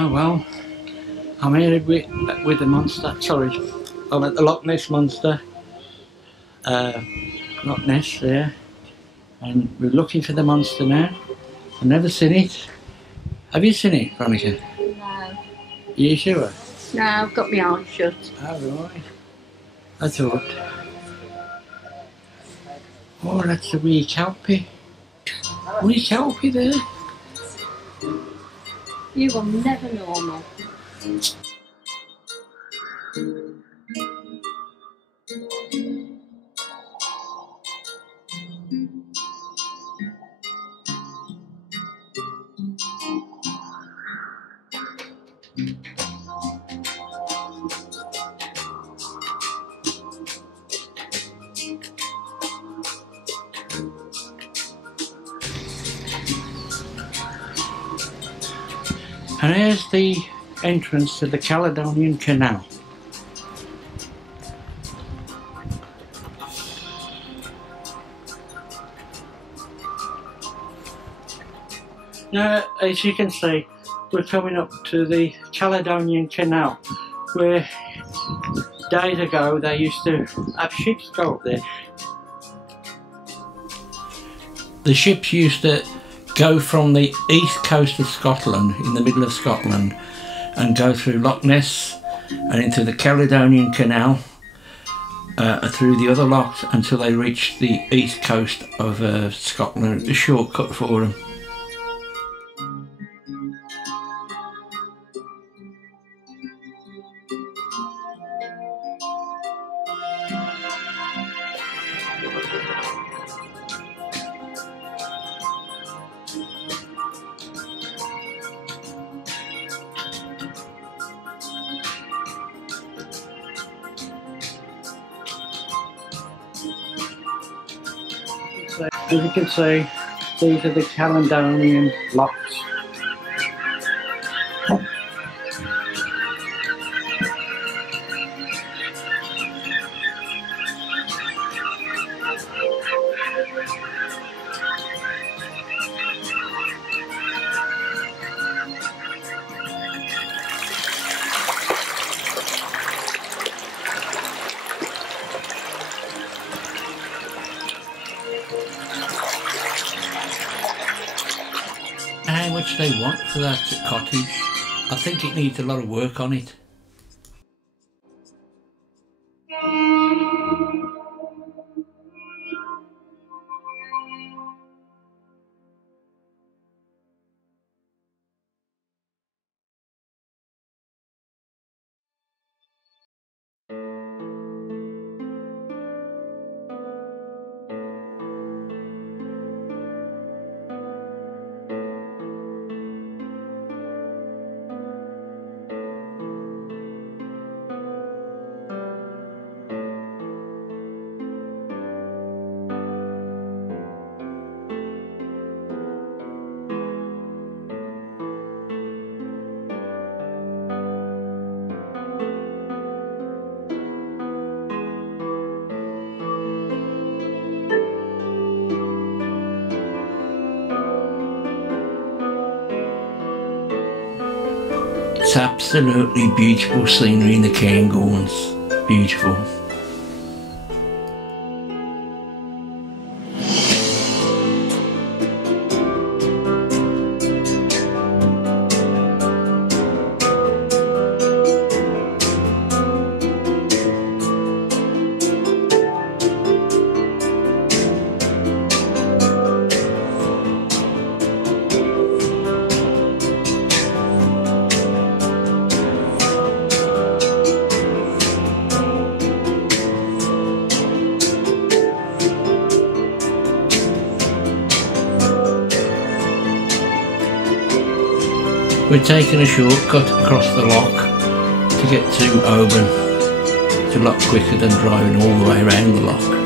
Oh well, I'm here with the monster. Sorry, I'm at the Loch Ness Monster. Loch Ness there, and we're looking for the monster now. I've never seen it. Have you seen it, Veronica? No. Are you sure? No, I've got my eyes shut. Oh right. I thought. Oh, that's a wee kelpie. Wee kelpie there. You will never normal. And here's the entrance to the Caledonian Canal. Now, as you can see, we're coming up to the Caledonian Canal, where days ago they used to have ships go up there. The ships used to go from the east coast of Scotland, in the middle of Scotland, and go through Loch Ness and into the Caledonian Canal, through the other lochs until they reached the east coast of Scotland. A shortcut for them. As you can see, these are the Caledonian locks. How much they want for that cottage? I think it needs a lot of work on it. It's absolutely beautiful scenery in the Cairngorms. Beautiful. We're taking a shortcut across the loch to get to Oban. It's a lot quicker than driving all the way around the loch.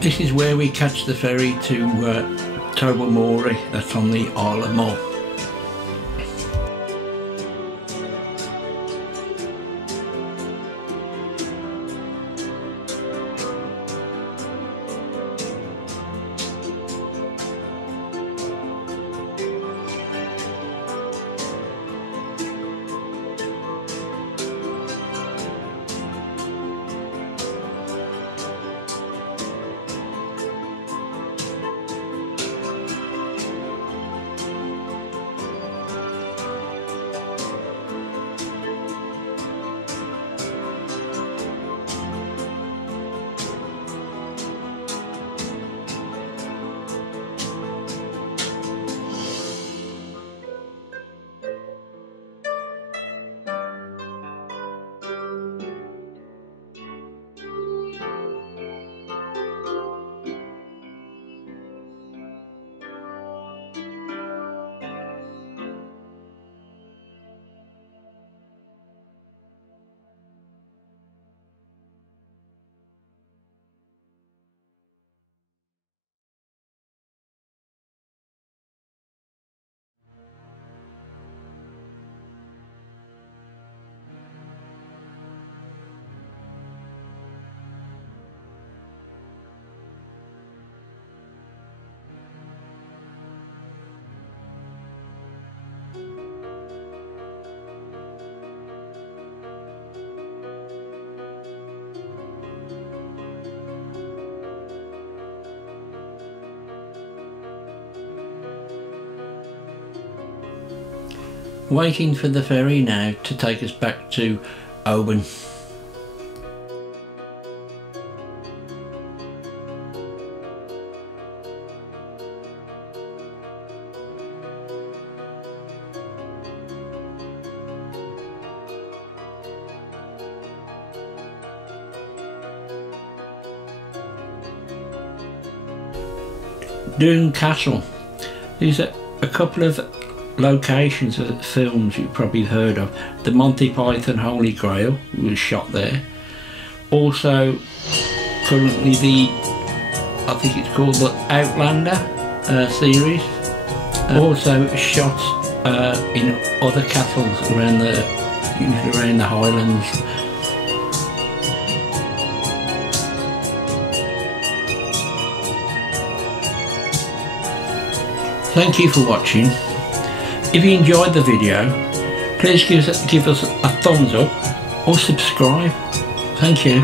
This is where we catch the ferry to Tobermory, that's on the Isle of Mull. Waiting for the ferry now to take us back to Oban. DOUNE Castle. These are a couple of locations of films you've probably heard of. The Monty Python Holy Grail was shot there. Also currently I think it's called the OUTLANDER series. Also shot in other castles usually around the Highlands. Thank you for watching. If you enjoyed the video, please give us a thumbs up or subscribe. Thank you.